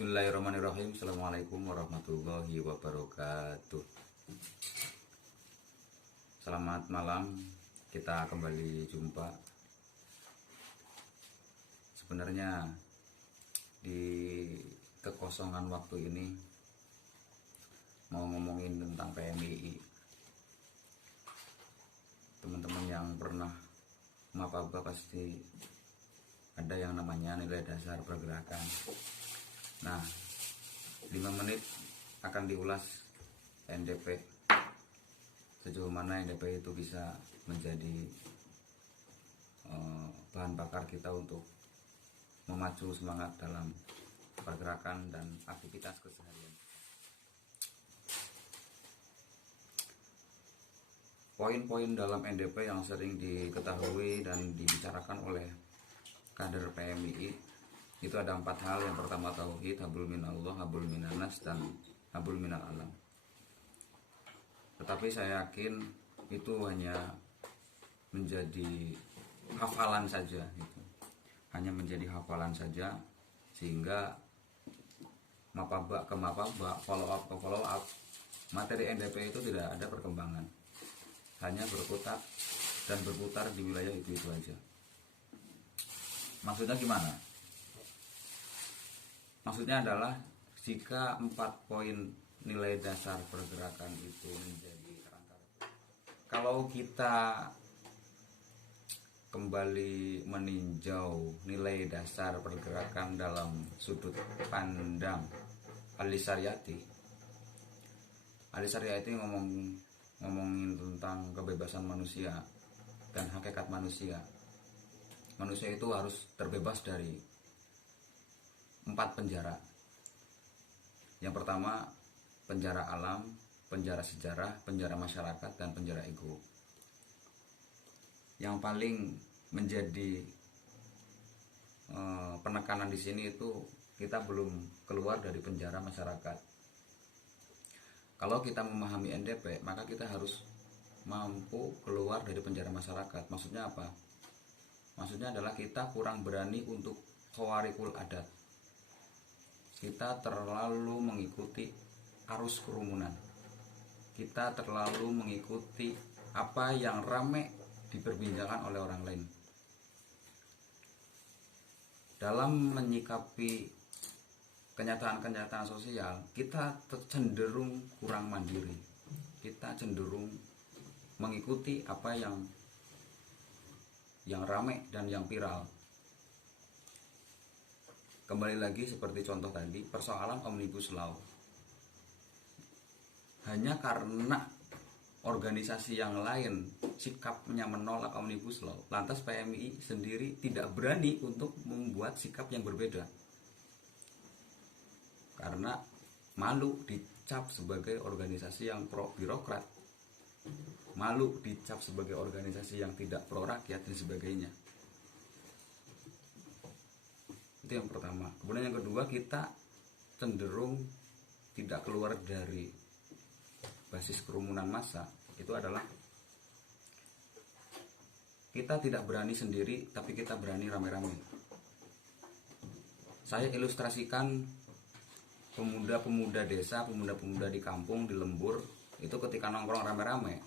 Bismillahirrahmanirrahim. Assalamualaikum warahmatullahi wabarakatuh. Selamat malam. Kita kembali jumpa. Sebenarnya di kekosongan waktu ini mau ngomongin tentang PMII. Teman-teman yang pernah mapaba pasti ada yang namanya nilai dasar pergerakan. Nah, 5 menit akan diulas NDP. Sejauh mana NDP itu bisa menjadi bahan bakar kita untuk memacu semangat dalam pergerakan dan aktivitas keseharian. Poin-poin dalam NDP yang sering diketahui dan dibicarakan oleh kader PMII itu ada 4 hal. Yang pertama tauhid, hablum minallah, hablum minanas, dan hablum minal alam. Tetapi saya yakin itu hanya menjadi hafalan saja gitu. Hanya menjadi hafalan saja, sehingga mapaba ke mapaba, follow up ke follow up, materi NDP itu tidak ada perkembangan. Hanya berputar dan berputar di wilayah itu aja. Maksudnya gimana? Maksudnya adalah jika 4 poin nilai dasar pergerakan itu menjadi kerangka. Kalau kita kembali meninjau nilai dasar pergerakan dalam sudut pandang Ali Saryati ngomongin tentang kebebasan manusia dan hakikat manusia. Manusia itu harus terbebas dari 4 penjara. Yang pertama, penjara alam, penjara sejarah, penjara masyarakat, dan penjara ego. Yang paling menjadi penekanan di sini itu kita belum keluar dari penjara masyarakat. Kalau kita memahami NDP, maka kita harus mampu keluar dari penjara masyarakat. Maksudnya apa? Maksudnya adalah kita kurang berani untuk khawarikul adat. Kita terlalu mengikuti arus kerumunan. Kita terlalu mengikuti apa yang ramai diperbincangkan oleh orang lain. Dalam menyikapi kenyataan-kenyataan sosial, kita cenderung kurang mandiri. Kita cenderung mengikuti apa yang ramai dan yang viral. Kembali lagi seperti contoh tadi, persoalan Omnibus Law. Hanya karena organisasi yang lain sikapnya menolak Omnibus Law, lantas PMII sendiri tidak berani untuk membuat sikap yang berbeda. Karena malu dicap sebagai organisasi yang pro birokrat, malu dicap sebagai organisasi yang tidak pro rakyat dan sebagainya. Itu yang pertama. Kemudian yang kedua, kita cenderung tidak keluar dari basis kerumunan massa. Itu adalah kita tidak berani sendiri, tapi kita berani rame-rame. Saya ilustrasikan pemuda-pemuda desa, pemuda-pemuda di kampung, di lembur, itu ketika nongkrong rame-rame,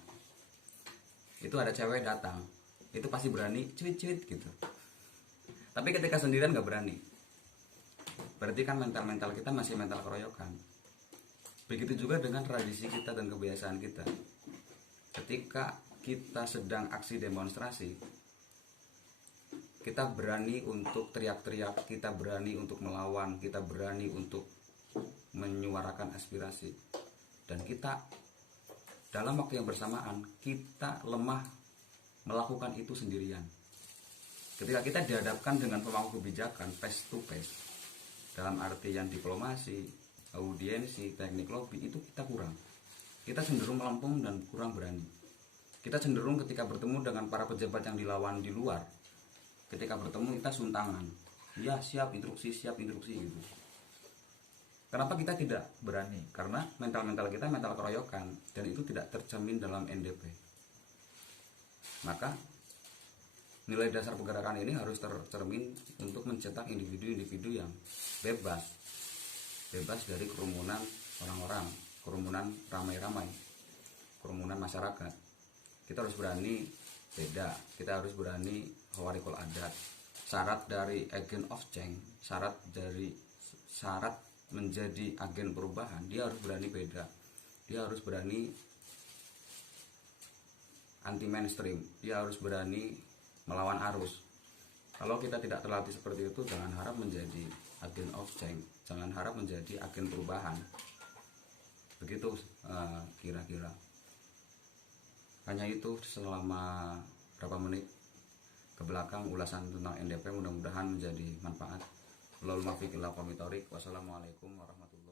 itu ada cewek datang, itu pasti berani cuit-cuit gitu. Tapi ketika sendirian nggak berani. Berarti kan mental kita masih mental keroyokan. Begitu juga dengan tradisi kita dan kebiasaan kita. Ketika kita sedang aksi demonstrasi, kita berani untuk teriak-teriak, kita berani untuk melawan, kita berani untuk menyuarakan aspirasi. Dan kita dalam waktu yang bersamaan, kita lemah melakukan itu sendirian. Ketika kita dihadapkan dengan pemangku kebijakan face to face, dalam artian diplomasi, audiensi, teknik lobby, itu kita kurang. Kita cenderung melempung dan kurang berani. Kita cenderung ketika bertemu dengan para pejabat yang dilawan di luar, ketika bertemu kita suntangan. Ya siap instruksi gitu. Kenapa kita tidak berani? Karena mental kita mental keroyokan, dan itu tidak tercermin dalam NDP. Maka nilai dasar pergerakan ini harus tercermin untuk mencetak individu-individu yang bebas, bebas dari kerumunan orang-orang, kerumunan ramai-ramai, kerumunan masyarakat. Kita harus berani beda, kita harus berani khawarikul adat. Syarat dari agent of change, syarat menjadi agen perubahan, dia harus berani beda, dia harus berani anti mainstream, dia harus berani melawan arus. Kalau kita tidak terlatih seperti itu, jangan harap menjadi agen of change, jangan harap menjadi agen perubahan. Begitu kira-kira. Hanya itu selama berapa menit ke belakang ulasan tentang NDP, mudah-mudahan menjadi manfaat. Wassalamualaikum warahmatullahi wabarakatuh.